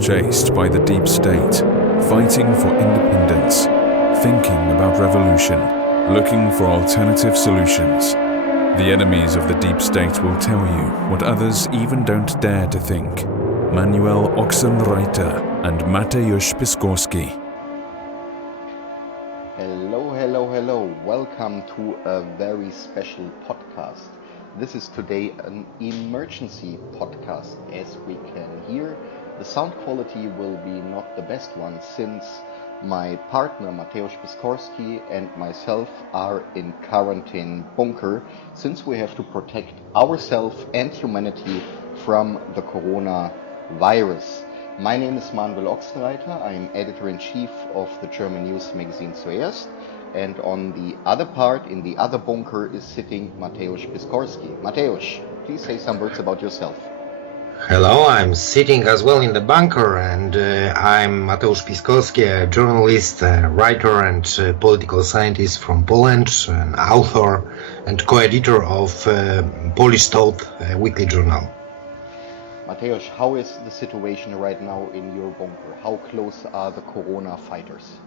chased by the deep state, fighting for independence, thinking about revolution, looking for alternative solutions. The enemies of the deep state will tell you what others even don't dare to think. Manuel Ochsenreiter and Mateusz Piskorkski. Hello. Welcome to a very special podcast. This is today an emergency podcast. As we can hear, the sound quality will be not the best one since my partner Mateusz Piskorkski and myself are in quarantine bunker since we have to protect ourselves and humanity from the coronavirus. My name is Manuel Ochsenreiter. I am editor-in-chief of the German news magazine Zuerst. And on the other part, in the other bunker, is sitting Mateusz Piskorski. Mateusz, please say some words about yourself. Hello, I'm sitting as well in the bunker, and I'm Mateusz Piskorski, a journalist, writer and political scientist from Poland, an author and co-editor of Polish Thought weekly journal. Mateusz, how is the situation right now in your bunker? How close are the corona fighters?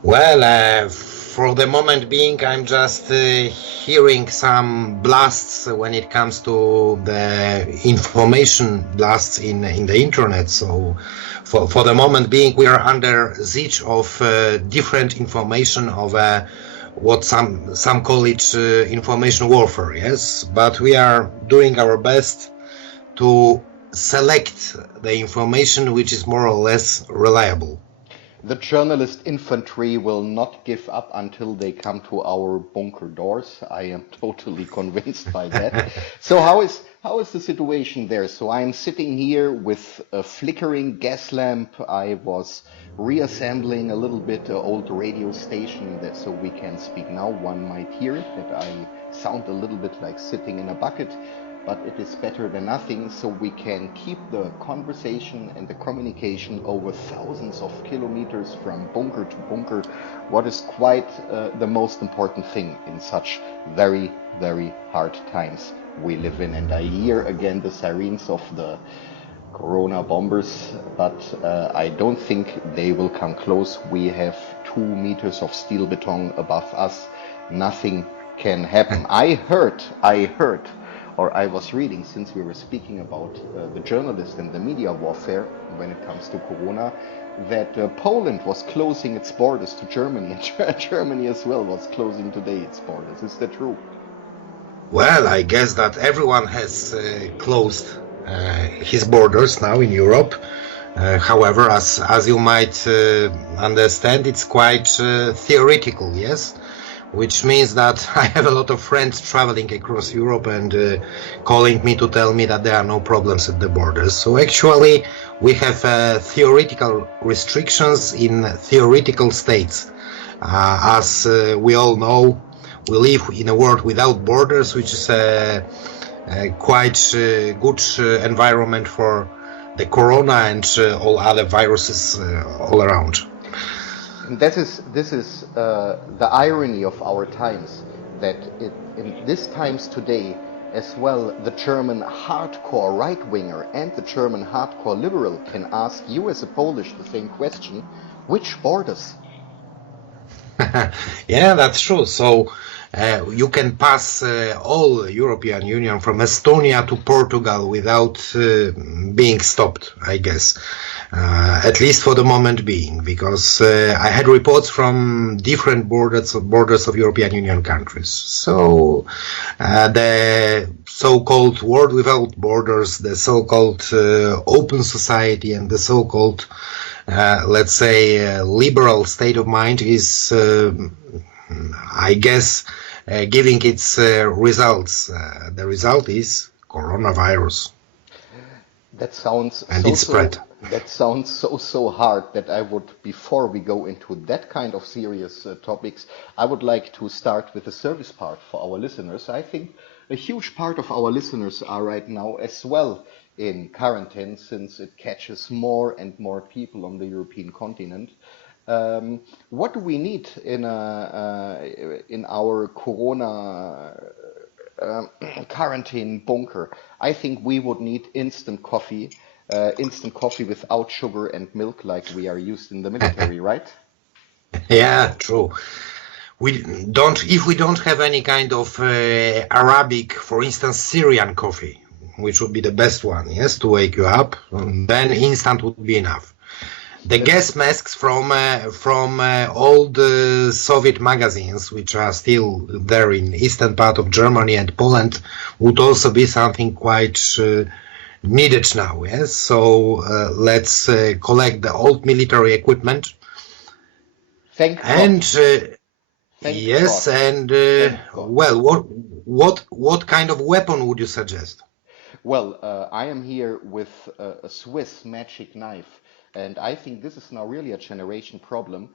Well, for the moment being, I'm just hearing some blasts when it comes to the information blasts in the internet. So for the moment being, we are under siege of different information of what some call it information warfare, yes? But we are doing our best to select the information which is more or less reliable. The journalist infantry will not give up until they come to our bunker doors. I am totally convinced by that. So how is the situation there? So I'm sitting here with a flickering gas lamp. I was reassembling a little bit old radio station that so we can speak now. One might hear it, that I sound a little bit like sitting in a bucket. But it is better than nothing, so we can keep the conversation and the communication over thousands of kilometers from bunker to bunker, what is quite the most important thing in such very, very hard times we live in. And I hear again the sirens of the corona bombers, but I don't think they will come close. We have 2 meters of steel beton above us. Nothing can happen. I heard, or I was reading, since we were speaking about the journalist and the media warfare when it comes to corona, that Poland was closing its borders to Germany, and Germany as well was closing today its borders. Is that true? Well, I guess that everyone has closed his borders now in Europe. However, as you might understand, it's quite theoretical, yes? Which means that I have a lot of friends traveling across Europe and calling me to tell me that there are no problems at the borders. So actually, we have theoretical restrictions in theoretical states. As we all know, we live in a world without borders, which is a quite good environment for the corona and all other viruses all around. This is the irony of our times, that in these times today as well, the German hardcore right-winger and the German hardcore liberal can ask you as a Polish the same question: which borders? Yeah, that's true. So you can pass all European Union from Estonia to Portugal without being stopped, I guess. At least for the moment being, because I had reports from different borders of European Union countries. So the so-called world without borders, the so-called open society, and the so-called, let's say, liberal state of mind is, I guess, giving its results. The result is coronavirus. That sounds and it's spread. That sounds so hard that I would, before we go into that kind of serious topics, I would like to start with the service part for our listeners. I think a huge part of our listeners are right now as well in quarantine, since it catches more and more people on the European continent. What do we need in our corona quarantine bunker? I think we would need instant coffee instant coffee without sugar and milk like we are used in the military, right? Yeah, true. If we don't have any kind of Arabic, for instance, Syrian coffee, which would be the best one, yes, to wake you up, then instant would be enough. The gas masks from old Soviet magazines, which are still there in eastern part of Germany and Poland, would also be something quite needed now. Yes, so let's collect the old military equipment. Thank and God. Thank yes, God. and Thank God. well, what kind of weapon would you suggest? Well, I am here with a Swiss magic knife, and I think this is now really a generation problem.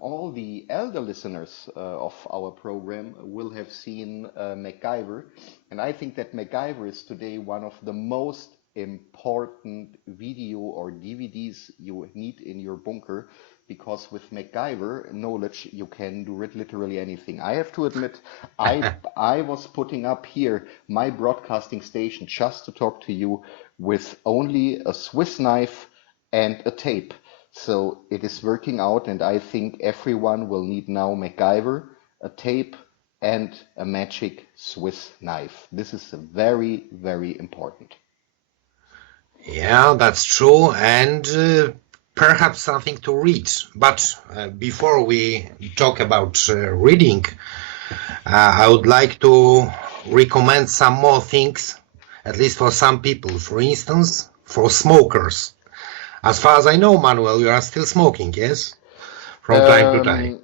All the elder listeners of our program will have seen MacGyver, and I think that MacGyver is today one of the most important video or DVDs you need in your bunker, because with MacGyver knowledge you can do literally anything. I have to admit, I was putting up here my broadcasting station just to talk to you with only a Swiss knife and a tape. So it is working out, and I think everyone will need now MacGyver, a tape, and a magic Swiss knife. This is very, very important. Yeah, that's true, and perhaps something to read. But before we talk about reading, I would like to recommend some more things, at least for some people. For instance, for smokers. As far as I know, Manuel, you are still smoking, yes? From time to time.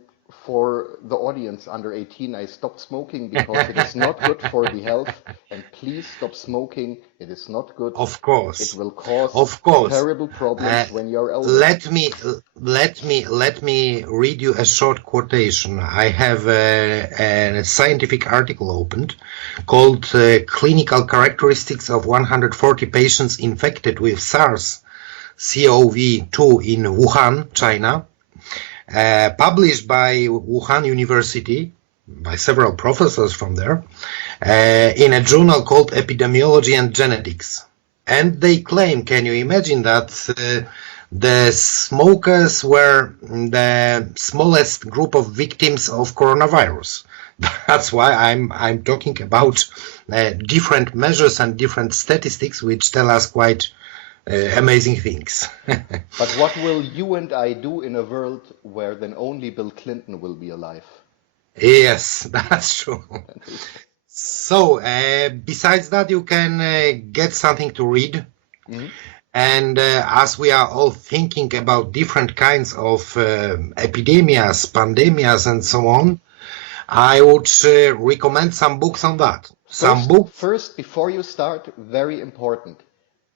For the audience under 18, I stopped smoking because it is not good for the health. And please stop smoking. It is not good. Of course. It will cause Of course. terrible problems when you're older. Let me read you a short quotation. I have a scientific article opened called Clinical Characteristics of 140 Patients Infected with SARS-CoV-2 in Wuhan, China. Published by Wuhan University, by several professors from there, in a journal called Epidemiology and Genetics. And they claim, can you imagine that the smokers were the smallest group of victims of coronavirus? That's why I'm talking about different measures and different statistics which tell us quite amazing things. But what will you and I do in a world where then only Bill Clinton will be alive? Yes, that's true. So, besides that, you can get something to read. Mhm. And as we are all thinking about different kinds of epidemias, pandemias, and so on, I would recommend some books on that. First, before you start, very important.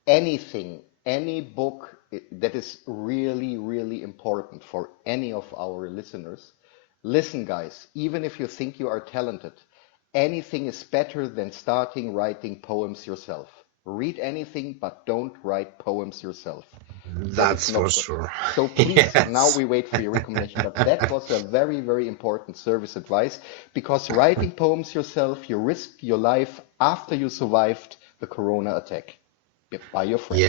Any book that is really, really important for any of our listeners. Listen, guys, even if you think you are talented, anything is better than starting writing poems yourself. Read anything, but don't write poems yourself. That's for sure. So please, Yes. now we wait for your recommendation. But that was a very, very important service advice, because writing poems yourself, you risk your life after you survived the corona attack by your friend.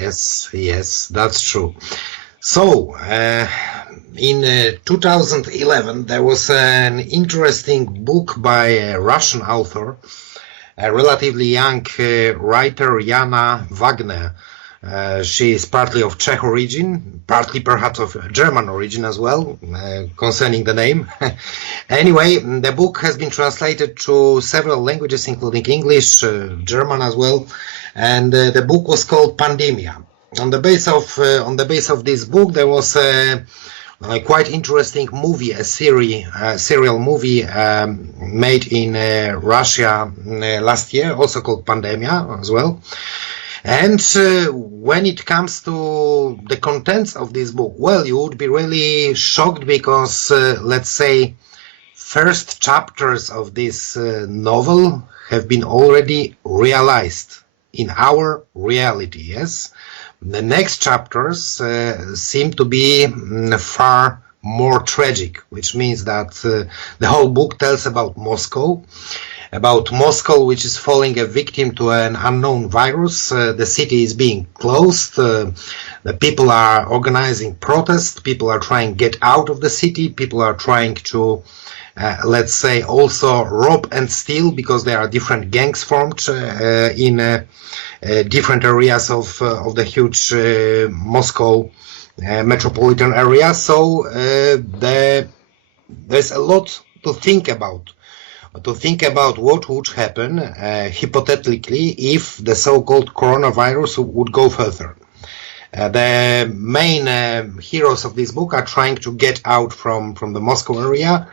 Yes, that's true. So, in 2011, there was an interesting book by a Russian author, a relatively young writer, Jana Wagner. She is partly of Czech origin, partly perhaps of German origin as well, concerning the name. Anyway, the book has been translated to several languages, including English, German as well, and the book was called Pandemia. On the base of this book, there was a quite interesting movie, a serial movie made in Russia last year, also called Pandemia as well. And when it comes to the contents of this book, well, you would be really shocked because, let's say, first chapters of this novel have been already realized in our reality, yes? The next chapters seem to be far more tragic, which means that the whole book tells about Moscow. about Moscow, which is falling a victim to an unknown virus. The city is being closed. The people are organizing protests. People are trying to get out of the city. People are trying to, let's say, also rob and steal, because there are different gangs formed in different areas of the huge Moscow metropolitan area. So there's a lot to think about. What would happen hypothetically if the so-called coronavirus would go further. The main heroes of this book are trying to get out from the Moscow area,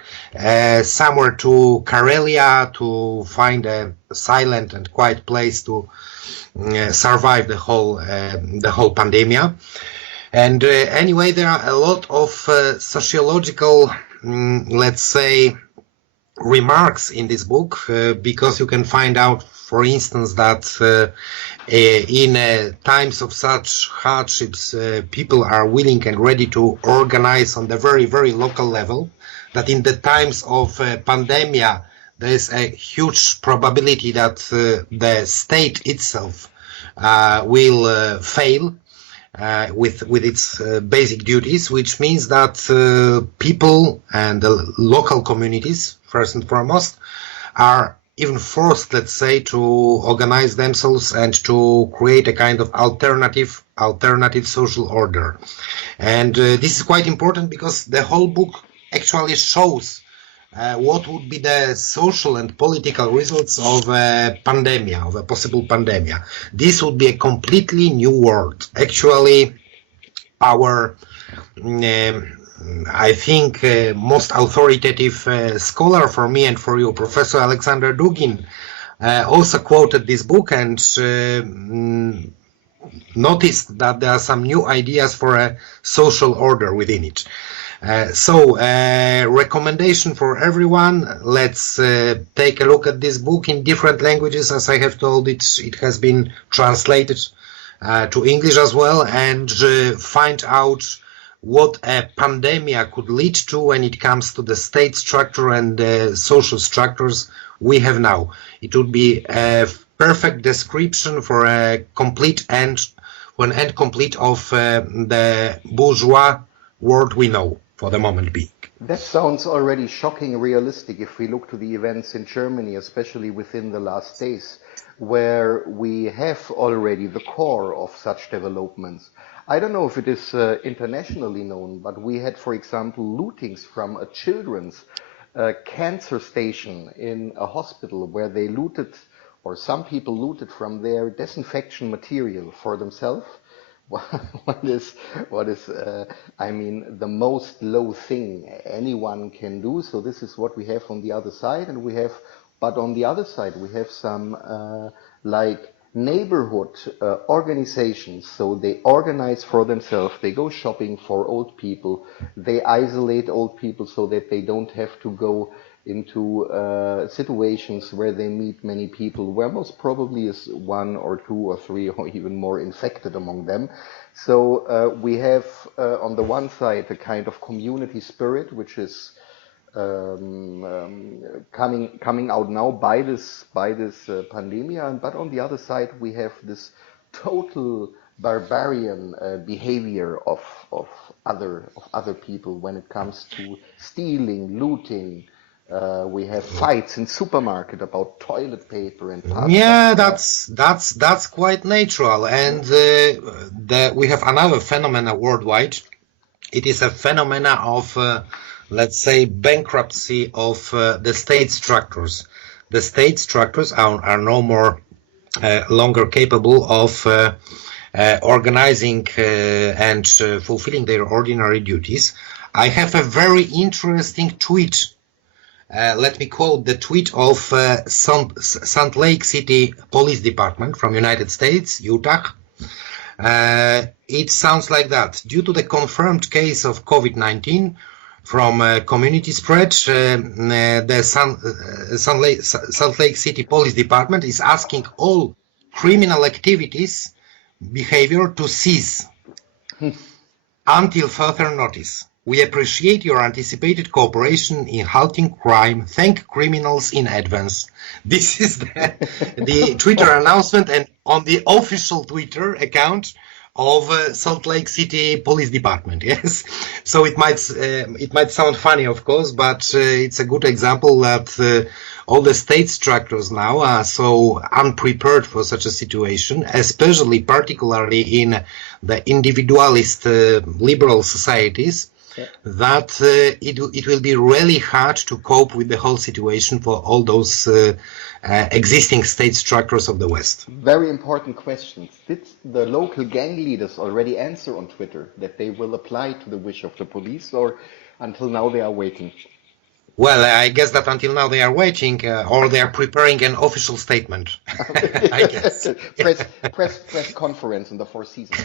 somewhere to Karelia, to find a silent and quiet place to survive the whole pandemic. And anyway, there are a lot of sociological, let's say, remarks in this book, because you can find out, for instance, that in times of such hardships, people are willing and ready to organize on the very, very local level, that in the times of pandemic, there is a huge probability that the state itself will fail with its basic duties, which means that people and the local communities, first and foremost, are even forced, let's say, to organize themselves and to create a kind of alternative social order. And this is quite important, because the whole book actually shows what would be the social and political results of a pandemic, of a possible pandemic. This would be a completely new world. Actually, our I think most authoritative scholar for me and for you, Professor Alexander Dugin, also quoted this book and noticed that there are some new ideas for a social order within it. So recommendation for everyone, let's take a look at this book in different languages. As I have told, it has been translated to English as well, and find out what a pandemic could lead to when it comes to the state structure and the social structures we have now. It would be a perfect description for a complete end, an end complete of the bourgeois world we know for the moment being. That sounds already shocking realistic if we look to the events in Germany, especially within the last days, where we have already the core of such developments. I don't know if it is internationally known, but we had, for example, lootings from a children's cancer station in a hospital, where they looted, or some people looted from their disinfection material for themselves. What is I mean, the most low thing anyone can do. So this is what we have on the other side, and but on the other side we have some like neighborhood organizations. So they organize for themselves. They go shopping for old people. They isolate old people so that they don't have to go into situations where they meet many people, where most probably is 1 or 2 or 3 or even more infected among them. So we have on the one side a kind of community spirit, which is coming out now by this pandemic, but on the other side we have this total barbarian behavior of other people when it comes to stealing, looting. We have fights in supermarket about toilet paper and pasta. Yeah, that's quite natural, and we have another phenomena worldwide. It is a phenomena of let's say bankruptcy of the state structures. The state structures are no more longer capable of organizing and fulfilling their ordinary duties. I have a very interesting tweet. Let me quote the tweet of Salt Lake City Police Department from United States, Utah. It sounds like that. Due to the confirmed case of COVID-19 from community spread, the Salt Lake City Police Department is asking all criminal activities behavior to cease until further notice. We appreciate your anticipated cooperation in halting crime. Thank criminals in advance. This is the Twitter announcement, and on the official Twitter account of Salt Lake City Police Department. Yes, so it might sound funny, of course, but it's a good example that all the state structures now are so unprepared for such a situation, especially particularly in the individualist liberal societies, that it will be really hard to cope with the whole situation for all those existing state structures of the West. Very important questions. Did the local gang leaders already answer on Twitter that they will apply to the wish of the police, or until now they are waiting? Well, I guess that until now they are waiting, or they are preparing an official statement. I guess. press conference in the Four Seasons.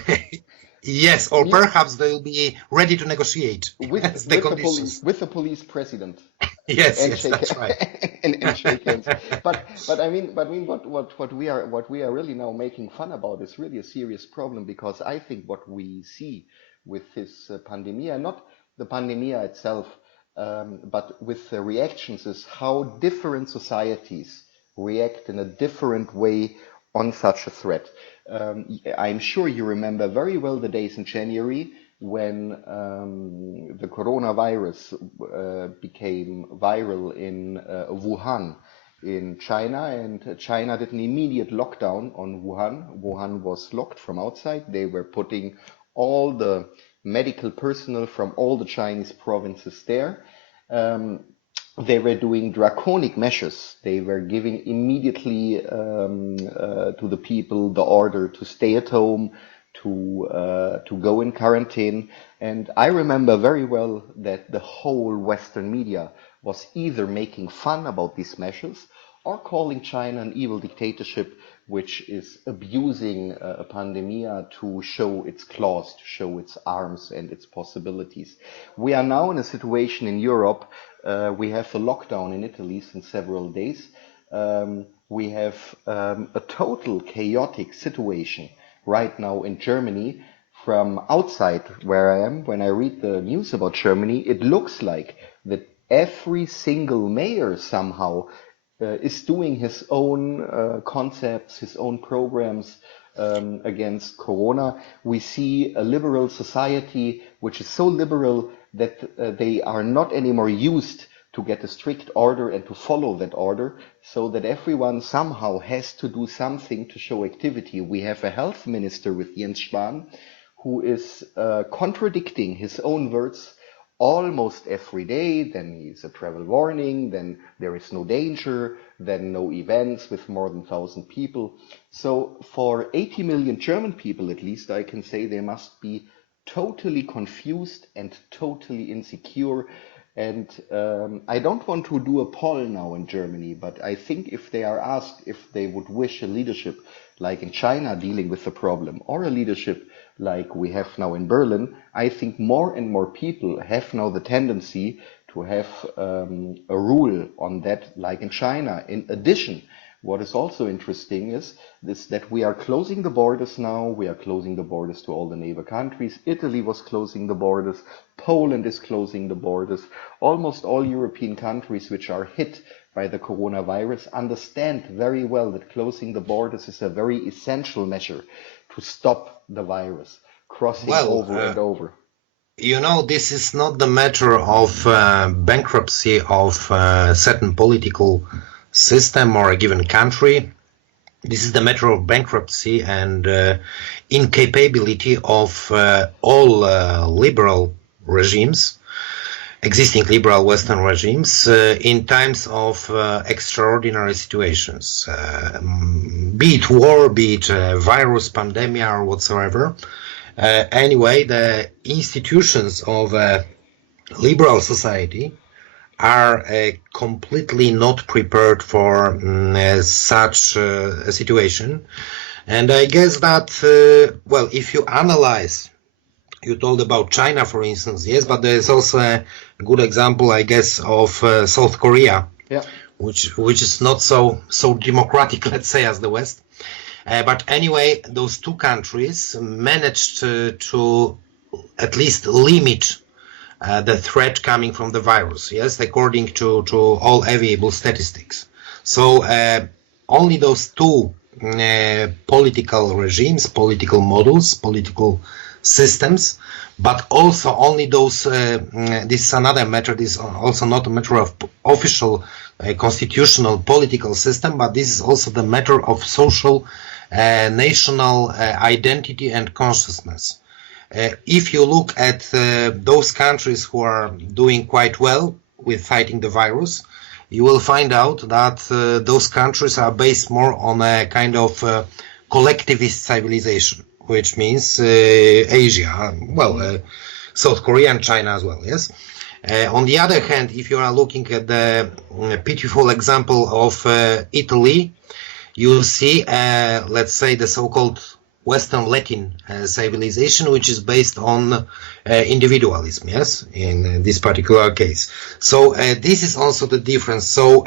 Yes, or perhaps they'll be ready to negotiate with the police president. Yes, that's right. and shake hands. But I mean, what we are really now making fun about is really a serious problem, because I think what we see with this pandemia, not the pandemia itself, but with the reactions, is how different societies react in a different way on such a threat. I'm sure you remember very well the days in January when the coronavirus became viral in Wuhan in China, and China did an immediate lockdown on Wuhan. Wuhan was locked from outside. They were putting all the medical personnel from all the Chinese provinces there. They were doing draconic measures. They were giving immediately to the people the order to stay at home, to go in quarantine. And I remember very well that the whole Western media was either making fun about these measures or calling China an evil dictatorship, which is abusing a pandemia to show its claws, to show its arms and its possibilities. We are now in a situation in Europe. We have a lockdown in Italy since several days. We have a total chaotic situation right now in Germany. From outside where I am, when I read the news about Germany, it looks like that every single mayor somehow is doing his own concepts, his own programs against Corona. We see a liberal society which is so liberal that they are not anymore used to get a strict order and to follow that order, so that everyone somehow has to do something to show activity. We have a health minister with Jens Spahn who is contradicting his own words almost every day. Then he's a travel warning, then there is no danger, then no events with more than 1,000 people. So for 80 million German people, at least, I can say they must be totally confused and totally insecure. And I don't want to do a poll now in Germany, but I think if they are asked if they would wish a leadership like in China dealing with the problem, or a leadership like we have now in Berlin, I think more and more people have now the tendency to have a rule on that like in China. In addition, what is also interesting is that we are closing the borders now. We are closing the borders to all the neighbor countries. Italy was closing the borders. Poland is closing the borders. Almost all European countries which are hit by the coronavirus understand very well that closing the borders is a very essential measure to stop the virus crossing over and over. You know, this is not the matter of bankruptcy of a certain political system or a given country. This is the matter of bankruptcy and incapability of all liberal regimes, existing liberal Western regimes, in times of extraordinary situations, be it war, be it virus, pandemic, or whatsoever. Anyway, the institutions of a liberal society are completely not prepared for such a situation. And I guess that, well, if you analyze, you told about China, for instance, yes, but there is also a good example, I guess, of South Korea, which is not so democratic, let's say, as the West. But anyway, those two countries managed to at least limit the threat coming from the virus, yes, according to all available statistics. So only those two political regimes, political models, political systems, but also only those, this is another matter, this is also not a matter of official constitutional political system, but this is also the matter of social national identity and consciousness. If you look at those countries who are doing quite well with fighting the virus, you will find out that those countries are based more on a kind of collectivist civilization, which means Asia, well, South Korea and China as well, yes? On the other hand, if you are looking at the pitiful example of Italy, you will see, let's say, the so-called Western Latin civilization, which is based on individualism, yes, in this particular case. So this is also the difference. So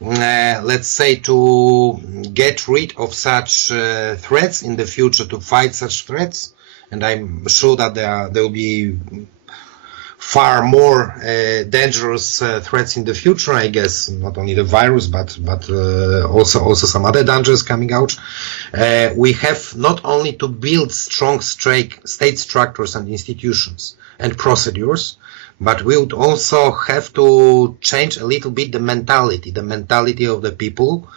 let's say, to get rid of such threats in the future, to fight such threats, and I'm sure that there will be far more dangerous threats in the future, I guess, not only the virus, but also some other dangers coming out. We have not only to build strong state structures and institutions and procedures, but we would also have to change a little bit the mentality of the people,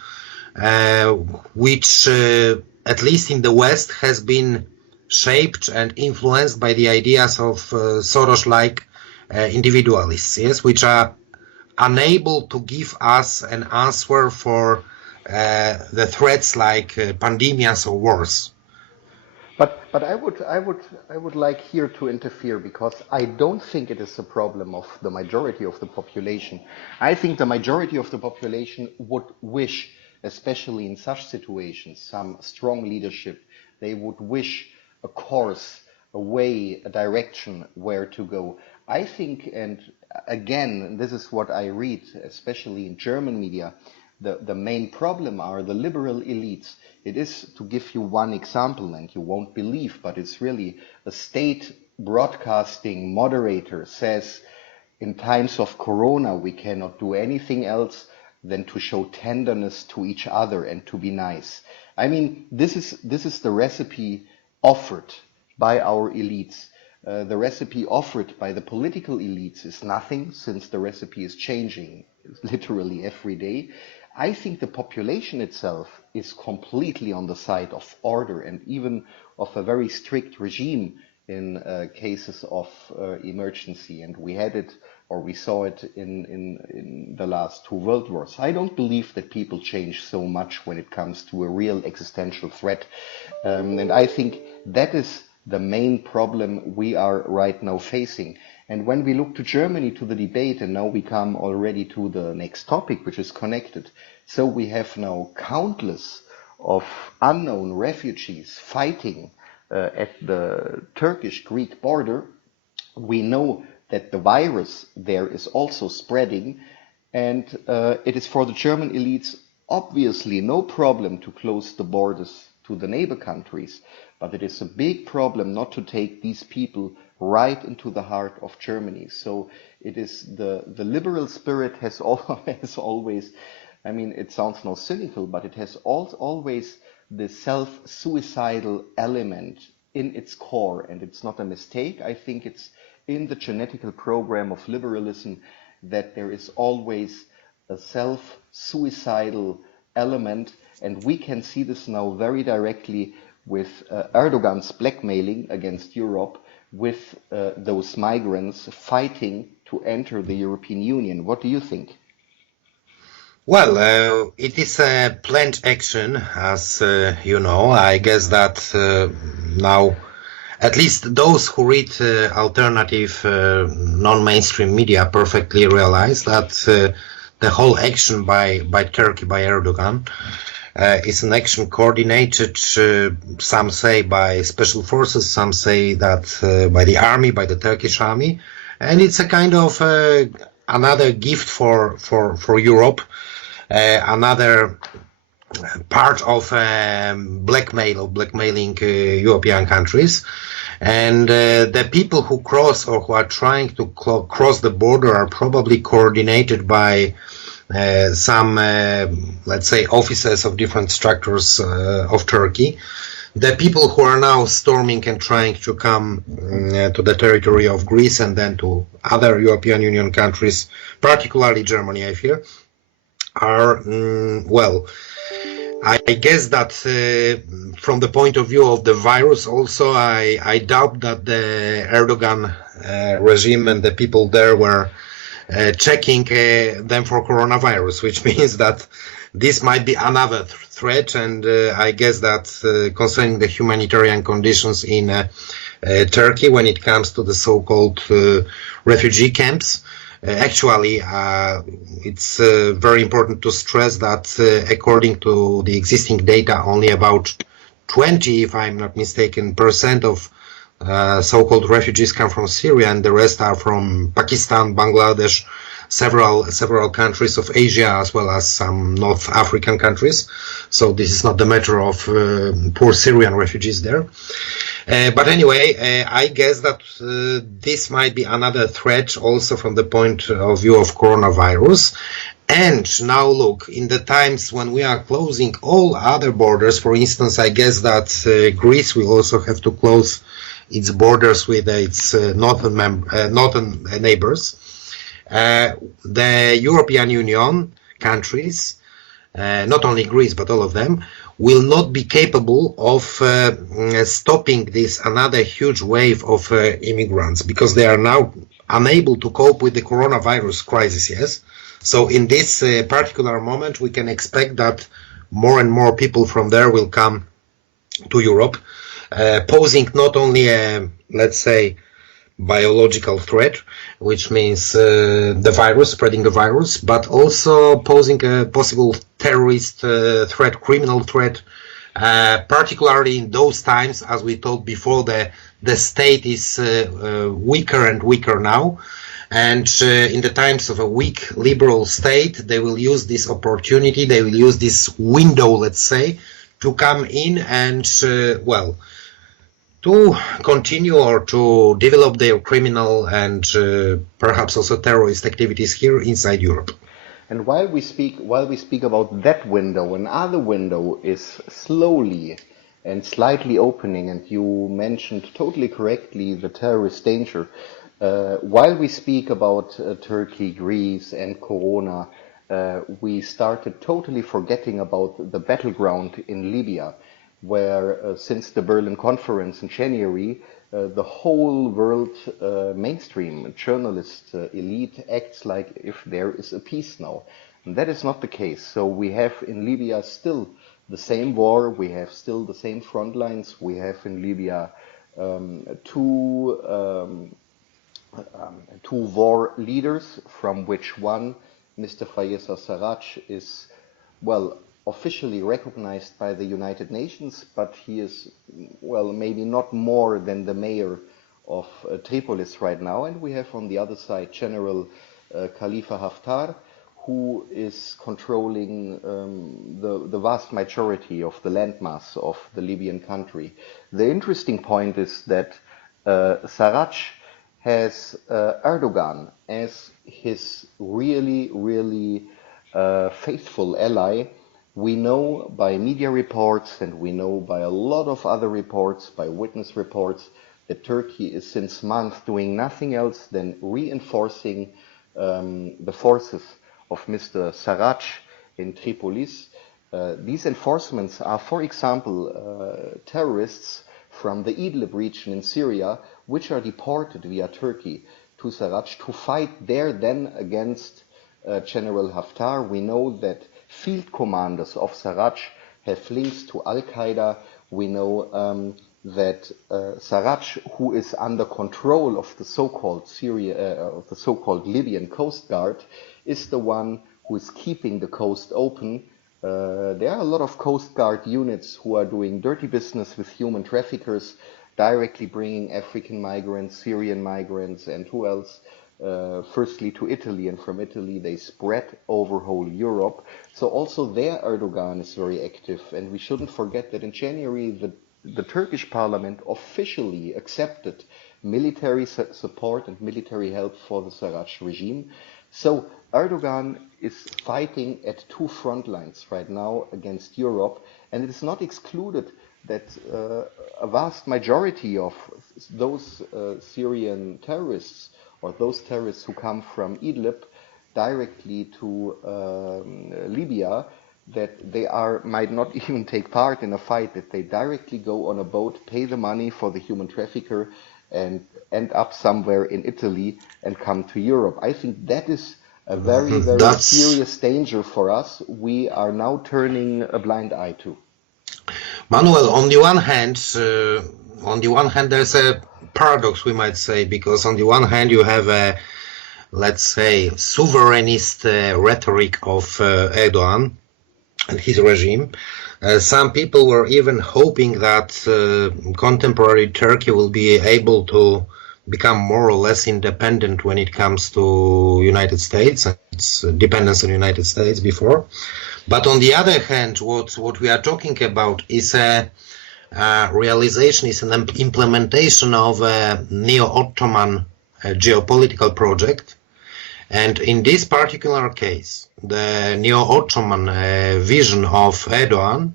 which, at least in the West, has been shaped and influenced by the ideas of Soros-like individualists, yes, which are unable to give us an answer for the threats like pandemics or wars. But I would like here to interfere, because I don't think it is a problem of the majority of the population. I think the majority of the population would wish, especially in such situations, some strong leadership. They would wish a course, a way, a direction where to go. I think, and again, this is what I read, especially in German media, the main problem are the liberal elites. It is, to give you one example, and you won't believe, but it's really a state broadcasting moderator says, in times of Corona, we cannot do anything else than to show tenderness to each other and to be nice. I mean, this is the recipe offered by our elites. The recipe offered by the political elites is nothing, since the recipe is changing literally every day. I think the population itself is completely on the side of order, and even of a very strict regime in cases of emergency. And we had it, or we saw it in the last two world wars. I don't believe that people change so much when it comes to a real existential threat. And I think that is the main problem we are right now facing. And when we look to Germany, to the debate, and now we come already to the next topic, which is connected. So we have now countless of unknown refugees fighting at the Turkish-Greek border. We know that the virus there is also spreading, and it is for the German elites obviously no problem to close the borders to the neighbor countries. But it is a big problem not to take these people right into the heart of Germany. So it is the liberal spirit has always, I mean, it sounds now cynical, but it has always the self-suicidal element in its core. And it's not a mistake. I think it's in the genetical program of liberalism that there is always a self-suicidal element. And we can see this now very directly with Erdogan's blackmailing against Europe, with those migrants fighting to enter the European Union. What do you think? Well, it is a planned action, as you know. I guess that now, at least those who read alternative non-mainstream media perfectly realize that the whole action by Turkey, by Erdogan, is an action coordinated, some say by special forces, some say that by the army, by the Turkish army, and it's a kind of another gift for Europe, another part of blackmailing European countries. And the people who cross or who are trying to cross the border are probably coordinated by some, let's say, officers of different structures of Turkey. The people who are now storming and trying to come to the territory of Greece and then to other European Union countries, particularly Germany, I fear, are, well, I guess that from the point of view of the virus also, I doubt that the Erdogan regime and the people there were checking them for coronavirus, which means that this might be another threat. And I guess that concerning the humanitarian conditions in Turkey when it comes to the so-called refugee camps, actually, it's very important to stress that according to the existing data, only about 20, if I'm not mistaken, % of so-called refugees come from Syria, and the rest are from Pakistan, Bangladesh, several countries of Asia, as well as some North African countries. So this is not the matter of poor Syrian refugees there. But anyway, I guess that this might be another threat also from the point of view of coronavirus. And now look, in the times when we are closing all other borders, for instance, I guess that Greece will also have to close its borders with its northern neighbors. The European Union countries, not only Greece, but all of them, will not be capable of stopping this another huge wave of immigrants, because they are now unable to cope with the coronavirus crisis, yes? So in this particular moment, we can expect that more and more people from there will come to Europe, posing not only a, let's say, biological threat, which means the virus, spreading the virus, but also posing a possible terrorist threat, criminal threat, particularly in those times, as we told before, the state is weaker and weaker now. And in the times of a weak liberal state, they will use this opportunity, they will use this window, let's say, to come in and, well, to continue or to develop their criminal and perhaps also terrorist activities here inside Europe. And while we speak about that window, another window is slowly and slightly opening, and you mentioned totally correctly the terrorist danger. While we speak about Turkey, Greece, and Corona, we started totally forgetting about the battleground in Libya, where since the Berlin Conference in January, the whole world mainstream journalist elite acts like if there is a peace now. And that is not the case. So we have in Libya still the same war, we have still the same front lines, we have in Libya two war leaders, from which one, Mr. Fayez al-Sarraj, is, well, officially recognized by the United Nations, but he is, well, maybe not more than the mayor of Tripolis right now. And we have on the other side General Khalifa Haftar, who is controlling the vast majority of the landmass of the Libyan country. The interesting point is that Sarraj has Erdogan as his really faithful ally. We know by media reports, and we know by a lot of other reports, by witness reports, that Turkey is since months doing nothing else than reinforcing the forces of Mr. Sarraj in Tripolis. These enforcements are, for example, terrorists from the Idlib region in Syria, which are deported via Turkey to Sarraj to fight there then against General Haftar. We know that field commanders of Sarraj have links to Al-Qaeda. We know that Sarraj, who is under control of the so-called Libyan Coast Guard, is the one who is keeping the coast open. There are a lot of Coast Guard units who are doing dirty business with human traffickers, directly bringing African migrants, Syrian migrants, and who else? Firstly to Italy, and from Italy they spread over whole Europe. So also there Erdogan is very active, and we shouldn't forget that in January the Turkish parliament officially accepted military support and military help for the Sarraj regime. So Erdogan is fighting at two front lines right now against Europe, and it is not excluded that a vast majority of those Syrian terrorists, or those terrorists who come from Idlib directly to Libya, that they might not even take part in a fight, that they directly go on a boat, pay the money for the human trafficker, and end up somewhere in Italy and come to Europe. I think that is a very, very serious danger for us. We are now turning a blind eye to. Manuel, on the one hand, there's a paradox, we might say, because on the one hand you have a, let's say, sovereignist rhetoric of Erdogan and his regime. Some people were even hoping that contemporary Turkey will be able to become more or less independent when it comes to United States, its dependence on United States before. But on the other hand, what we are talking about is a realization, is an implementation of a neo-Ottoman geopolitical project. And in this particular case, the neo-Ottoman vision of Erdogan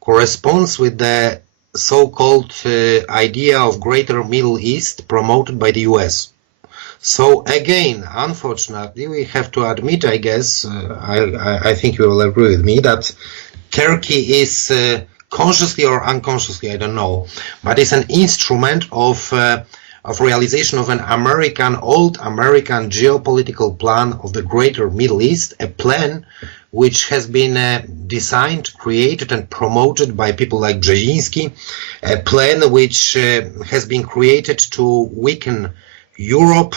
corresponds with the so-called idea of Greater Middle East promoted by the US. So again, unfortunately, we have to admit, I guess, I think you will agree with me, that Turkey is consciously or unconsciously, I don't know, but it's an instrument of realization of an old American geopolitical plan of the Greater Middle East, a plan which has been designed, created and promoted by people like Brzezinski, a plan which has been created to weaken Europe,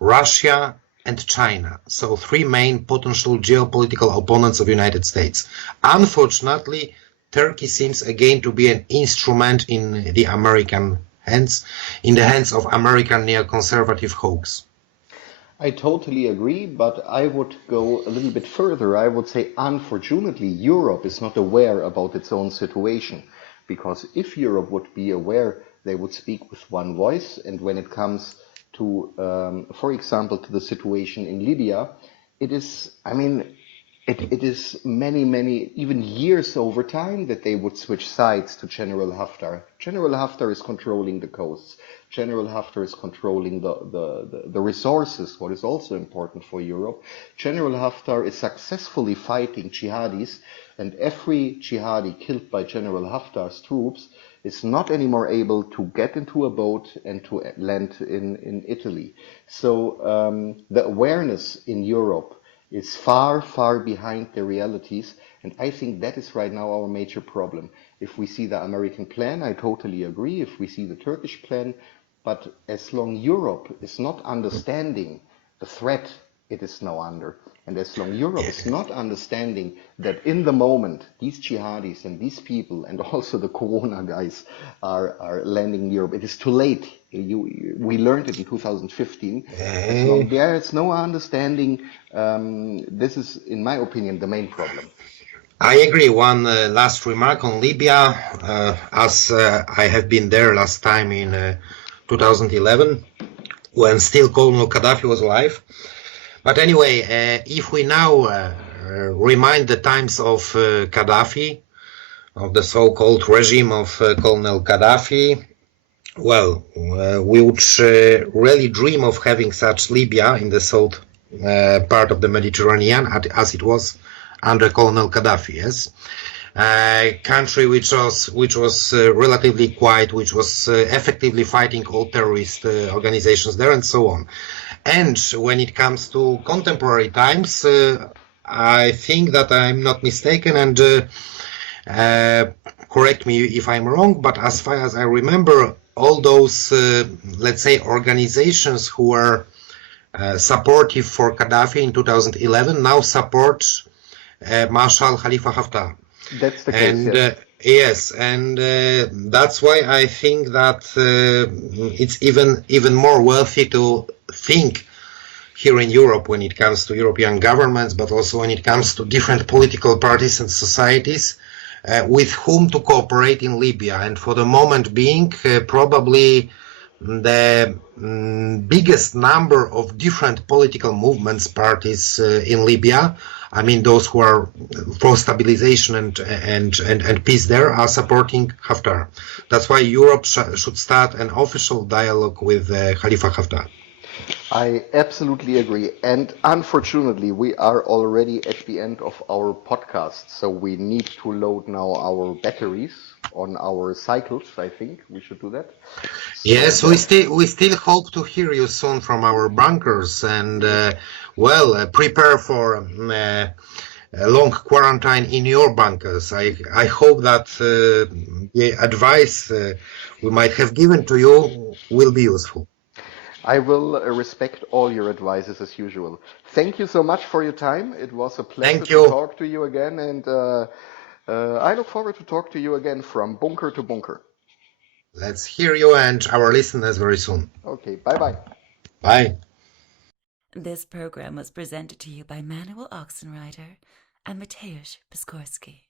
Russia and China, so three main potential geopolitical opponents of the United States. Unfortunately, Turkey seems again to be an instrument in the American hands, in the hands of American neoconservative hawks. I totally agree, but I would go a little bit further. I would say, unfortunately, Europe is not aware about its own situation, because if Europe would be aware, they would speak with one voice. And when it comes to, for example, to the situation in Libya, it is, I mean, it is many, even years over time that they would switch sides to General Haftar. General Haftar is controlling the coasts. General Haftar is controlling the resources, what is also important for Europe. General Haftar is successfully fighting jihadis, and every jihadi killed by General Haftar's troops is not anymore able to get into a boat and to land in Italy. So the awareness in Europe is far behind the realities, and I think that is right now our major problem. If we see the American plan, I totally agree. If we see the Turkish plan, but as long Europe is not understanding the threat it is now under, and as long Europe is not understanding that in the moment these jihadis and these people and also the Corona guys are landing in Europe, it is too late. We learned it in 2015. As long there is no understanding, this is, in my opinion, the main problem. I agree. One last remark on Libya, as I have been there last time in 2011, when still Colonel Gaddafi was alive. But anyway, if we now remind the times of Gaddafi, of the so-called regime of Colonel Gaddafi, well, we would really dream of having such Libya in the south part of the Mediterranean as it was under Colonel Gaddafi, yes? A country which was relatively quiet, which was effectively fighting all terrorist organizations there and so on. And when it comes to contemporary times, I think that I'm not mistaken, and correct me if I'm wrong, but as far as I remember, all those, let's say, organizations who were supportive for Gaddafi in 2011 now support Marshal Khalifa Haftar. That's the case, and, yes, and that's why I think that it's even more worthy to think here in Europe when it comes to European governments, but also when it comes to different political parties and societies, with whom to cooperate in Libya. And for the moment being, probably the biggest number of different political movements, parties in Libya, I mean those who are for stabilization and peace there, are supporting Haftar. That's why Europe should start an official dialogue with Khalifa Haftar. I absolutely agree. And unfortunately, we are already at the end of our podcast. So we need to load now our batteries on our cycles. I think we should do that. Yes, we still hope to hear you soon from our bunkers, and prepare for a long quarantine in your bunkers. I hope that the advice we might have given to you will be useful. I will respect all your advices as usual. Thank you so much for your time. It was a pleasure Thank you. to talk to you again, and I look forward to talk to you again from bunker to bunker. Let's hear you and our listeners very soon. Okay, bye-bye. Bye. This program was presented to you by Manuel Ochsenreiter and Mateusz Piskorkski,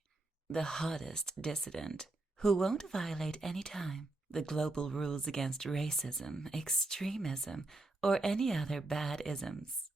the hottest dissident who won't violate any time the global rules against racism, extremism, or any other bad isms.